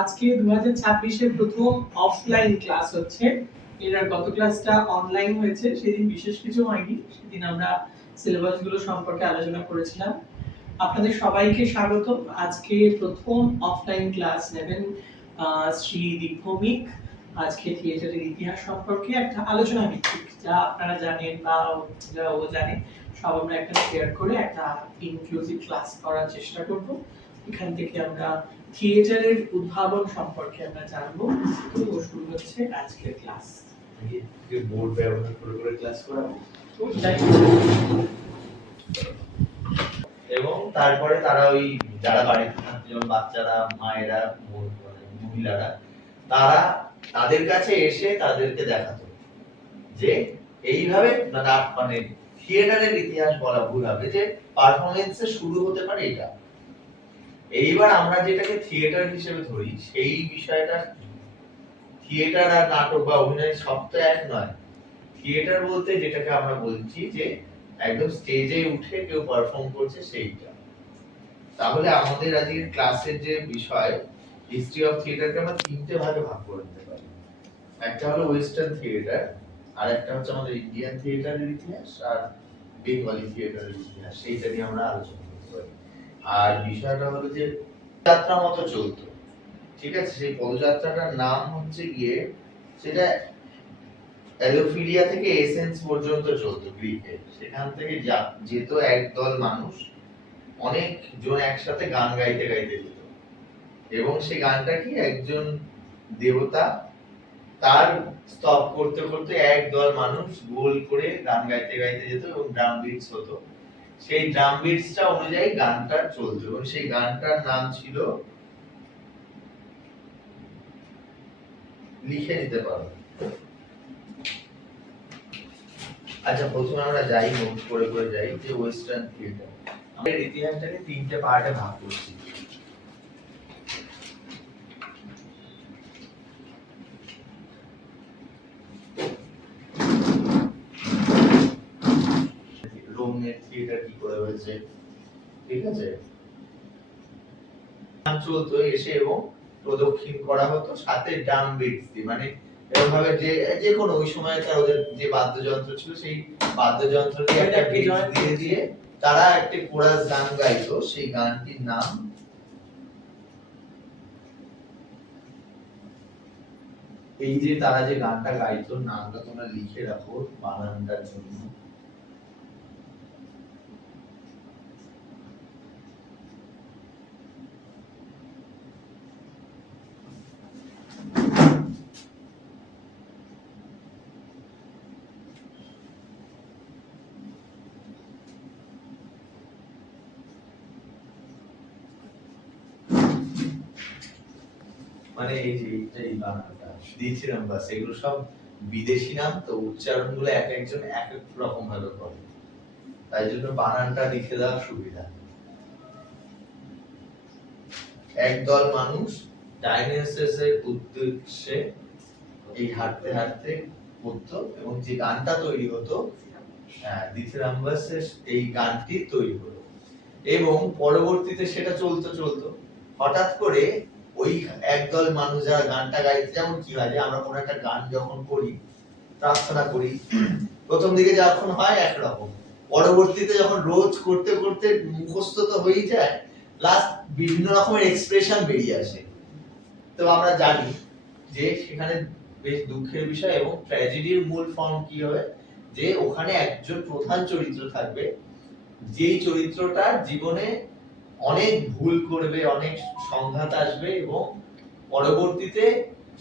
আজকে 2026 এর প্রথম অফলাইন ক্লাস হচ্ছে। এর গত ক্লাসটা অনলাইন হয়েছে, সেদিন বিশেষ কিছু হয়নি। সেদিন আমরা সিলেবাস গুলো সম্পর্কে আলোচনা করেছিলাম। আপনাদের সবাইকে স্বাগত। আজকে প্রথম অফলাইন ক্লাস নেবেন শ্রী দীপমিক। আজকে থিয়েটারের ইতিহাস সম্পর্কে একটা আলোচনা ভিত্তিক, যা আপনারা জানেন বা যা ও জানে, সব আমরা একটা শেয়ার করে একটা ইনক্লুসিভ ক্লাস করার চেষ্টা করব। এখান থেকে আমরা থিয়েটারের উদ্ভাবন সম্পর্কে আমরা জানবো। তো শুরু হচ্ছে আজকের ক্লাস। বোর্ড ব্যবহার করে ক্লাস করাবো এবং তারপরে তারা ওই যারা বাড়িতে থাকছে, যেমন বাচ্চারা, মায়েরা, মহিলারা, তারা তাদের কাছে এসে তাদেরকে দেখাতো যে এইভাবে মানে থিয়েটারের ইতিহাস বলা ভুল হবে, যে পারফরমেন্সে শুরু হতে পারে এটা। এইবার আমরা যেটাকে থিয়েটার হিসেবে ধরি, সেই বিষয়টা থিয়েটার আর নাটক বা অভিনয় সব তো এক নয়। থিয়েটার বলতে যেটাকে আমরা বলছি যে একদম স্টেজে উঠে কেউ পারফর্ম করছে, সেইটা। তাহলে আমাদের আজকের ক্লাসের যে বিষয়, হিস্ট্রি অফ থিয়েটারকে আমরা তিনটে ভাগে ভাগ করে দিতে পারি। একটা হলো ওয়েস্টার্ন থিয়েটার, আর একটা হচ্ছে আমাদের ইন্ডিয়ান থিয়েটারের ইতিহাস, আর বেঙ্গলি থিয়েটারের ইতিহাস। সেইটা নিয়ে আমরা আলোচনা করতে পারি। আর বিষয়টা হলো যে যাত্রা মতো চলতো, ঠিক আছে? সেই পদযাত্রাটার নাম হচ্ছে গিয়ে, সেটা অ্যালোফিলিয়া থেকে এসেন্স পর্যন্ত চলতো গ্রিকে। সেখান থেকে যেত একদল মানুষ, অনেক জন একসাথে গান গাইতে গাইতে যেত, এবং সেই গানটা কি একজন দেবতা তার স্তব করতে করতে একদল মানুষ গোল করে গান গাইতে গাইতে যেত, এবং ড্রাম বিটস হতো। সেই ড্রাম বিটসটা অনুযায়ী গানটা চলতো, এবং সেই গানটার নাম ছিল, লিখে নিতে পারো। আচ্ছা, প্রথমে আমরা যাই, নোট করে করে যাই যে ওয়েস্টার্ন থিয়েটার। আমাদের ইতিহাসটাকে তিনটে পার্টে ভাগ করছি। রোমের থিয়েটার কি করে হয়েছে, ঠিক আছে? গান চলতো এসে, এবং প্রদক্ষিণ করা হতো সাথে ড্রাম বিটস দিয়ে, মানে এরকম ভাবে যে কোনো ওই সময়কার ওদের যে বাদ্যযন্ত্র ছিল, সেই বাদ্যযন্ত্রকে একটা বিট দিয়ে দিয়ে তারা একটা কোরাস গান গাইতো। সেই গানটির নাম, এই যে তারা যে গানটা গাইতো, নামটা তোমরা লিখে রাখো বানানটার জন্য। মানে এই যে এই বানানটা দিয়েছিলাম, বাস এগুলো সব বিদেশি নাম, তো উচ্চারণ গুলো এক একজন এক এক রকম ভাবে করে, তাই জন্য বানানটা লিখে দেওয়া সুবিধা। একদল মানুষ ডাইনোসসের উদ্দেশ্যে এই হাঁটতে হাঁটতে করতো, এবং যে গানটা তৈরি হতো, দিথিরাম্বাসের এই গানটি তৈরি হলো, এবং পরবর্তীতে সেটা চলতো চলতো হঠাৎ করে ওই একদল মানুষ যারা গানটা গাইতে, যেমন কি হয় যে আমরা কোনো একটা গান যখন করি, প্রার্থনা করি, প্রথম দিকে যখন হয় একরকম, পরবর্তীতে যখন রোজ করতে করতে মুখস্থ তো হয়ে যায়, প্লাস বিভিন্ন রকমের এক্সপ্রেশন বেরিয়ে আসে। তো আমরা জানি যে সেখানে বেশ দুঃখের বিষয়, এবং ট্র্যাজেডির মূল ফর্ম কি হবে, যে ওখানে একজন প্রধান চরিত্র থাকবে, যেই চরিত্রটার জীবনে অনেক ভুল করবে, অনেক সংঘাত আসবে, এবং পরবর্তীতে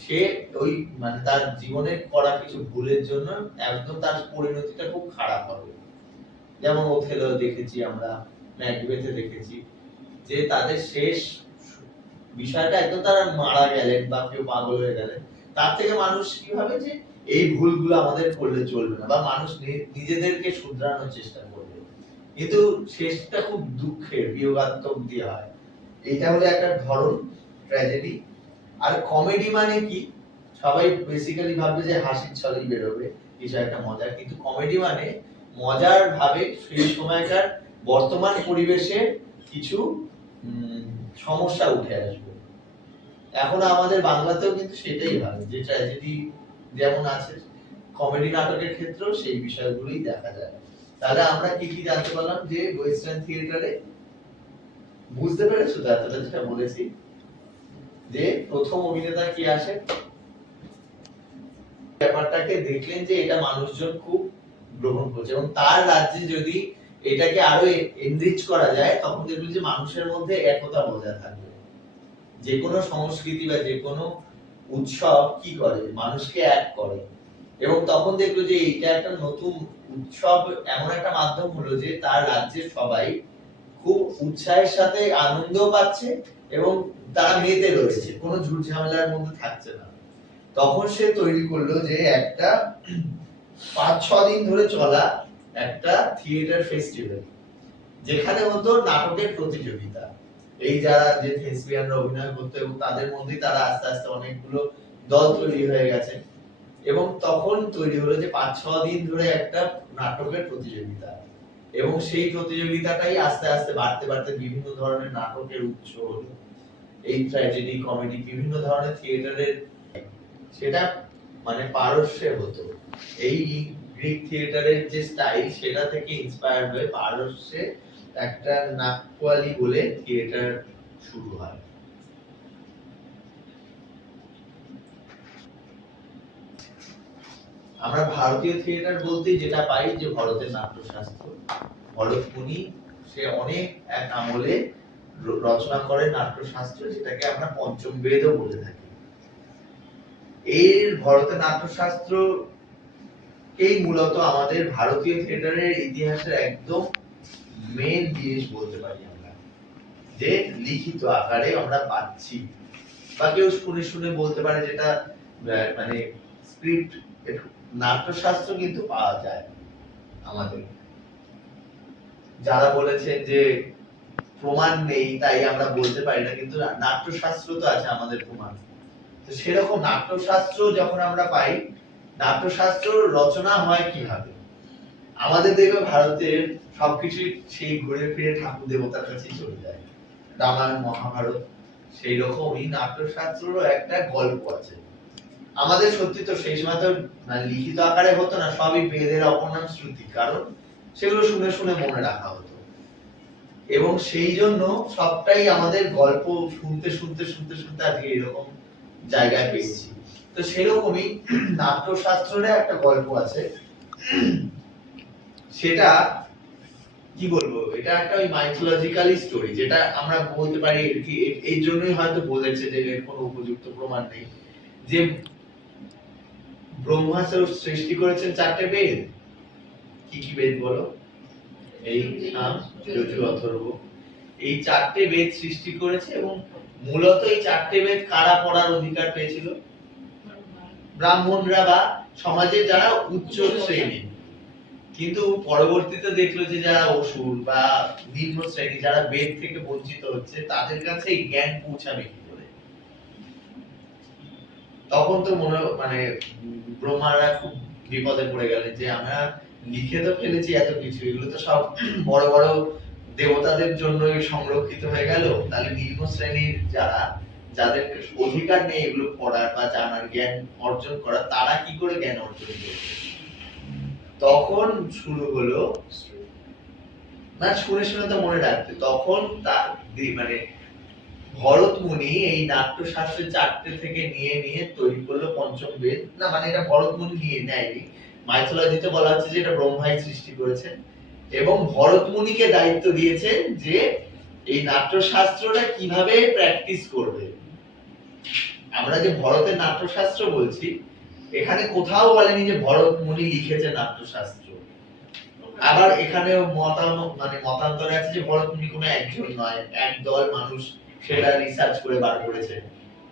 সে ওই মানে তার জীবনে করা কিছু ভুলের জন্য একদম তার পরিণতিটা খুব খারাপ হবে। যেমন ওথেলো দেখেছি আমরা, ম্যাকবেথে দেখেছি, যে তাদের শেষ বিষয়টা একদম তারা মারা গেলেন বা কেউ পাগল হয়ে গেলেন, তার থেকে মানুষ কি ভাবে যে এই ভুলগুলো আমাদের করলে চলবে না, বা মানুষ নিজেদেরকে শুধরানোর চেষ্টা করবে, কিন্তু শেষটা খুব দুঃখের, বিয়োগাত্মক দিয়ে হয়। এটা হলো একটা ধরন ট্র্যাজেডি। আর কমেডি মানে কি, সবাই বেসিক্যালি ভাববে যে হাসির ছলেই বেরোবে কিছু একটা মজা, কিন্তু কমেডি মানে মজার ভাবে সেই সময়কার বর্তমান পরিবেশে কিছু সমস্যা উঠে আসবে, এখন আমাদের বাংলাতেও কিন্তু সেটাই হয়, যে ট্র্যাজেডি যেমন আছে, কমেডি নাটকের ক্ষেত্রেও সেই বিষয়গুলোই দেখা যায়। তাহলে আমরা কি কি জানতে পারলাম যে ওয়েস্টার্ন থিয়েটারে, বুঝতে পেরেছো তো এতটা যেটা বলেছি, যে প্রথম অভিনেতা কি আসে, ব্যাপারটাকে দেখলেন যে এটা মানুষজন খুব গ্রহণ করছে, এবং তার রাজ্যে যদি এটাকে আরো এনরিচ করা যায় তখন দেখবেন যে মানুষের মধ্যে একতা বজায় থাকবে। যে কোনো সংস্কৃতি বা যে কোনো উৎসব কি করে, মানুষকে এক করে, এবং তখন দেখলো যে এটা একটা নতুন উৎসব, এমন একটা মাধ্যম হলো যে তার রাজ্যের সবাই খুব উৎসাহের সাথে আনন্দ পাচ্ছে এবং তারা মেতে রয়েছে, কোনো ঝুট ঝামেলার মধ্যে থাকছে না। তখন সে তৈরি করলো যে একটা 5-6 দিন ধরে চলা একটা থিয়েটার ফেস্টিভ্যাল, যেখানে হতো নাটকের প্রতিযোগিতা। এই যারা যে থেসবিয়ানরা অভিনয় করতো এবং তাদের মধ্যেই তারা আস্তে আস্তে অনেকগুলো দল তৈরি হয়ে গেছে, এবং তখন তৈরি হলো যে 5-6 দিন ধরে একটা নাটকের প্রতিযোগিতা, এবং সেই প্রতিযোগিতাটাই আস্তে আস্তে বাড়তে বাড়তে বিভিন্ন ধরনের নাটকের উৎস হলো। এই ট্র্যাজেডি, কমেডি, বিভিন্ন ধরনের থিয়েটারের সেটা মানে পারস্যে হতো। এই গ্রিক থিয়েটারের যে স্টাইল সেটা থেকে ইন্সপায়ার হয়ে পারস্যে একটা নাকওয়ালি বলে থিয়েটার শুরু হয়। আমরা ভারতীয় থিয়েটার বলতে যেটা পাই যে ভরতের নাট্যশাস্ত্র, ভরত মুনি সে অনেক এক আমলে রচনা করে নাট্যশাস্ত্র, যেটাকে আমরা পঞ্চম বেদও বলে থাকি। এর ভরতের নাট্যশাস্ত্র এই মূলত আমাদের ভারতীয় থিয়েটারের ইতিহাসের একদম মেন জিনিস বলতে পারি আমরা, যে লিখিত আকারে আমরা পাচ্ছি, বা কেউ শুনে শুনে বলতে পারে যেটা মানে স্ক্রিপ্ট, নাট্যশাস্ত্র কিন্তু পাওয়া যায় আমাদের। যারা বলেছেন যে প্রমাণ নেই তাই আমরা বলতে পারি না, কিন্তু নাট্যশাস্ত্র তো আছে আমাদের প্রমাণ। তো সেরকম নাট্যশাস্ত্র যখন আমরা পাই, নাট্যশাস্ত্র রচনা হয় কিভাবে, আমাদের দেখবে ভারতের সবকিছু সেই ঘুরে ফিরে ঠাকুর দেবতার কাছে চলে যায়, রামায়ণ মহাভারত, সেই রকমই নাট্যশাস্ত্রেরও একটা গল্প আছে। আমাদের সত্যি তো সেই সময় তো লিখিত আকারে হতো না, সবই বেদের অপর নাম শ্রুতি, কারণ সেগুলো শুনে শুনে মনে রাখা হতো, এবং সেই জন্য সবটাই আমাদের গল্প শুনতে শুনতে শুনতে শুনতে আজকে এরকম জায়গায় পেয়েছি। তো সেরকমই নাট্যশাস্ত্রের একটা গল্প আছে, সেটা কি বলবো, এটা একটা ওই মাইথোলজিক্যালি স্টোরি, যেটা আমরা বলতে পারি কি এই জন্যই হয়তো বলেছে যে এর কোনো উপযুক্ত প্রমাণ নেই, যে ব্রহ্মা সৃষ্টি করেছেন 4টে বেদ। কি কি বেদ বলো? এই সাম, যজু, অথর্ব, এই 4টে বেদ সৃষ্টি করেছে, এবং মূলত এই 4টে বেদ কারা পড়ার অধিকার পেয়েছিল? ব্রাহ্মণরা বা সমাজের যারা উচ্চ শ্রেণী। কিন্তু পরবর্তীতে দেখলো যে যারা অসুর বা নিম্ন শ্রেণী, যারা বেদ থেকে বঞ্চিত হচ্ছে, তাদের কাছে এই জ্ঞান পৌঁছাবে কি করে? তখন তো মানে ব্রহ্মারা খুব বিপদে পড়ে গেলেন, যে আমরা লিখে তো ফেলেছি এত কিছু, এগুলো তো সব বড় বড় দেবতাদের জন্যই সংরক্ষিত হয়ে গেল, তাহলে নিম্ন শ্রেণীর যারা, যাদের অধিকার নেই এগুলো পড়ার বা জানার, জ্ঞান অর্জন করার, তারা কি করে জ্ঞান অর্জন করবে? তখন শুরু হলো, না শুনে শুনে তো মনে রাখতে, তখন তার মানে ভরত মুনি এই নাট্যশাস্ত্রের 4টে থেকে নিয়ে নিয়ে তৈরি করলো পঞ্চম বেদ। না মানে এটা ভরত মুনি নিয়ে নেয়নি, মাইথোলজিতে বলা হচ্ছে যে এটা ব্রহ্মাই সৃষ্টি করেছেন, এবং ভরত মুনিকে দায়িত্ব দিয়েছেন যে এই নাট্যশাস্ত্রটা কিভাবে প্র্যাকটিস করবে। আমরা যে ভরতের নাট্যশাস্ত্র বলছি, এখানে কোথাও বলেনি যে ভরত মুনি লিখেছে নাট্যশাস্ত্র। আবার এখানে মতান্তরে আছে যে ভরত মুনি কোনো একজন নয়, একদল মানুষ সেটা রিসার্চ করে বার করেছে।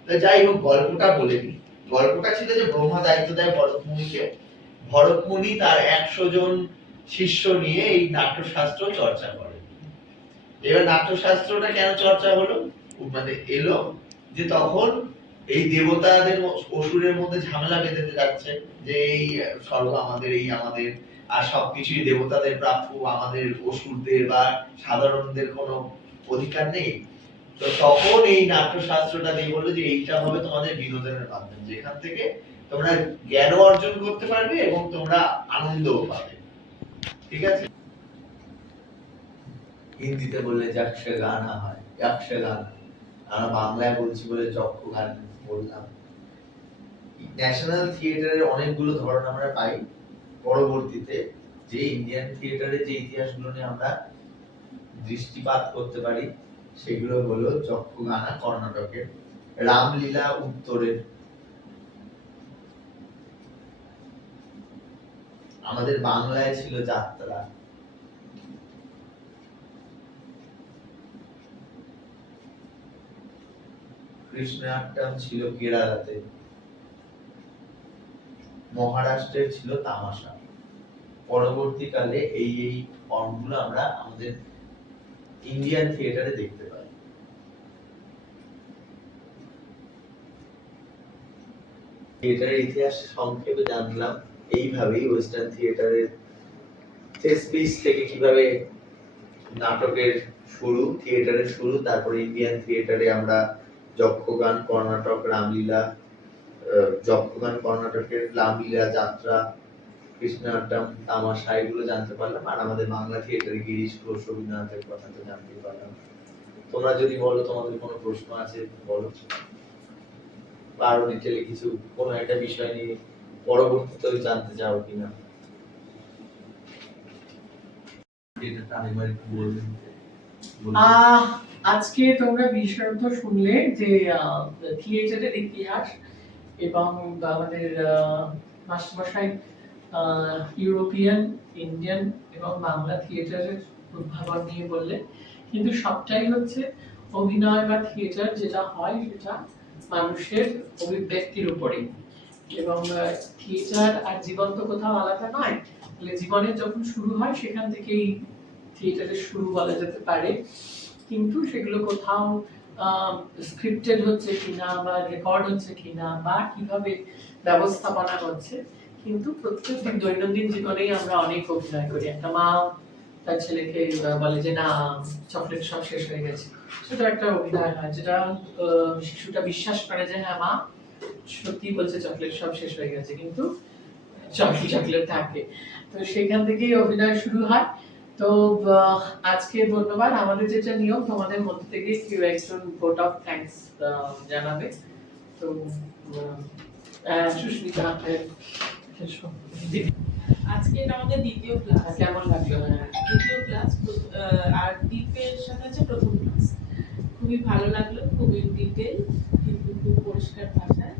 তো যাই হোক, গল্পটা বলেনি। গল্পটা ছিল যে ব্রহ্মা দায়িত্ব দেয় ভরত মুনিকে, ভরত মুনি তার 100 জন শিষ্য নিয়ে এই নাট্যশাস্ত্র চর্চা করে। এবার নাট্যশাস্ত্রটা কেন চর্চা হলো, মানে এলো, যে তখন এই দেবতাদের অসুরের মধ্যে ঝামেলা বেঁধে যাচ্ছে, যে এই স্বর্গ আমাদের, এই আমাদের, আর সবকিছুই দেবতাদের প্রাপ্য, আমাদের অসুরদের বা সাধারণদের কোনো অধিকার নেই। তো তখন এই নাট্যশাস্ত্রটা দিয়ে বললো যে এইটা হবে তোমাদের বিনোদনের মাধ্যম, যেখান থেকে তোমরা জ্ঞান অর্জন করতে পারবে এবং তোমরা আনন্দও পাবে। ঠিক আছে? হিন্দিতে বললে যক্ষে গানা হয়, যক্ষে গান। আমরা বাংলায় বলছি বলে যক্ষ গান বললাম। ন্যাশনাল থিয়েটারের অনেকগুলো ধরন আমরা পাই। পরবর্তীতে যে ইন্ডিয়ান থিয়েটারের যে ইতিহাসগুলো নিয়ে আমরা দৃষ্টিপাত করতে পারি সেগুলো হলো যক্ষগানা কর্ণাটকের, রামলীলা উত্তরের, আমাদের বাংলায় ছিল যাত্রা, কৃষ্ণাট্টম ছিল কেরালাতে, মহারাষ্ট্রের ছিল তামাশা। পরবর্তীকালে এই ফর্মগুলো আমরা আমাদের ইন্ডিয়ান থিয়েটারে দেখতে পাই। থিয়েটারের ইতিহাস সংক্ষেপে জানলাম এইভাবেই, ওয়েস্টার্ন থিয়েটারের থেসপিস থেকে কিভাবে নাটকের শুরু, থিয়েটারের শুরু, তারপরে ইন্ডিয়ান থিয়েটারে আমরা যক্ষগান কর্ণাটক, রামলীলা, যক্ষগান কর্ণাটকের রামলীলা, যাত্রা, কৃষ্ণাট্টম, তামাশা এগুলো জানতে পারলাম। আর আমাদের বাংলা থিয়েটারে গিরিশ ঘোষ, রবীন্দ্রনাথের কথা তো জানতে পারলাম। তোমরা যদি বলো তোমাদের কোনো প্রশ্ন আছে বলো, বা আরো ডিটেইলে কিছু কোনো একটা বিষয় নিয়ে পরবর্তীতে জানতে চাও কিনা এটা আরেকবার একটু বলবেন। আজকে তোমরা বিশদ শুনলে যে থিয়েটারের ইতিহাস এবং আমাদের মাস্টারমশাই ইউরোপিয়ান, ইন্ডিয়ান এবং বাংলা থিয়েটারের উদ্ভাবন নিয়ে বললেন। কিন্তু সবটাই হচ্ছে অভিনয় বা থিয়েটার যেটা হয় সেটা মানুষের অভিব্যক্তির উপরেই, এবং থিয়েটার আর জীবন তো কোথাও আলাদা নয়। তাহলে জীবনের যখন শুরু হয় সেখান থেকেই থিয়েটারের শুরু বলা যেতে পারে। কিন্তু সেগুলো কোথাও স্ক্রিপ্টেড হচ্ছে কিনা বা রেকর্ড হচ্ছে কিনা বা কিভাবে ব্যবস্থাপনা হচ্ছে, কিন্তু প্রত্যেকদিন দৈনন্দিন জীবনেই আমরা অনেক অভিনয় করি। একটা মা তার ছেলেকে বলে যে না চকলেট সব শেষ হয়ে গেছে, সেটা একটা অভিনয় হয়, যেটা শিশুটা বিশ্বাস করে যে হ্যাঁ মা সত্যি বলছে চকলেট সব শেষ হয়ে গেছে, কিন্তু চকলেট থাকে। তো সেখান থেকেই অভিনয় শুরু হয়। তো আজকে ধন্যবাদ। আমাদের যেটা নিয়ম, তোমাদের মধ্যে থেকে কেউ একজন ভোট অফ থ্যাঙ্কস জানাবে। তো সুস্মিতা, আজকে এটা আমাদের দ্বিতীয় ক্লাস। কেমন লাগলো? দ্বিতীয় ক্লাস, আর দীপের সাথে আছে প্রথম ক্লাস। খুবই ভালো লাগলো, খুবই ডিটেল কিন্তু খুব পরিষ্কার ভাষায়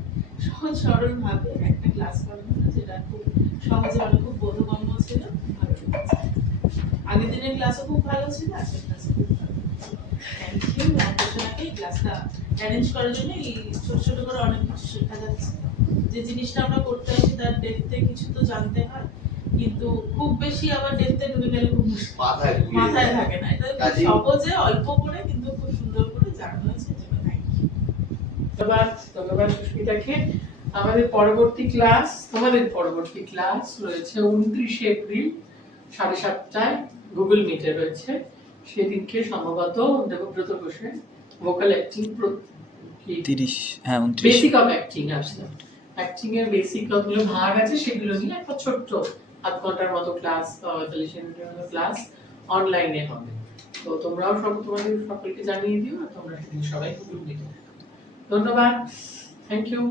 সহজ সরল ভাবে একটা ক্লাস করানো, যেটা খুব সহজে মানে খুব বোধগম্য ছিল, ভালো লেগেছে। আগের দিনের ক্লাসও খুব ভালো ছিল, আজকের ক্লাসও খুব ভালো। থ্যাংক ইউ আপনাকে এই ক্লাসটা অ্যারেঞ্জ করার জন্য। এই ছোট ছোট করে অনেক কিছু শেখা যাচ্ছে। যে জিনিসটা আমরা করতে হয় তার ডেপথে কিছু তো জানতে হয়, কিন্তু খুব বেশি আবার ডেপথে ঢুকে গেলে খুব মাথায় থাকে না। এটা সহজে অল্প করে কিন্তু খুব সুন্দর করে জানানো হয়েছে। ধন্যবাদ সুস্মিতাকে। আমাদের পরবর্তী ক্লাস রয়েছে 29 এপ্রিল 7:30টায় গুগল মিটে রয়েছে। সেদিনকে সম্ভবত দেবব্রত ঘোষের vocal acting 29 basic of acting আছে। অ্যাক্টিং এর বেসিক কতগুলো ভাগ আছে সেগুলো নিয়ে একটা ছোট্ট আধ ঘন্টার মতো ক্লাস, 45 মিনিটের মতো ক্লাস অনলাইনে হবে। তো তোমরাও তোমাদের সকলকে জানিয়ে দিও, আর তোমরা সেদিন সবাই গুগল মিটে। ধন্যবাদ, থ্যাংক ইউ।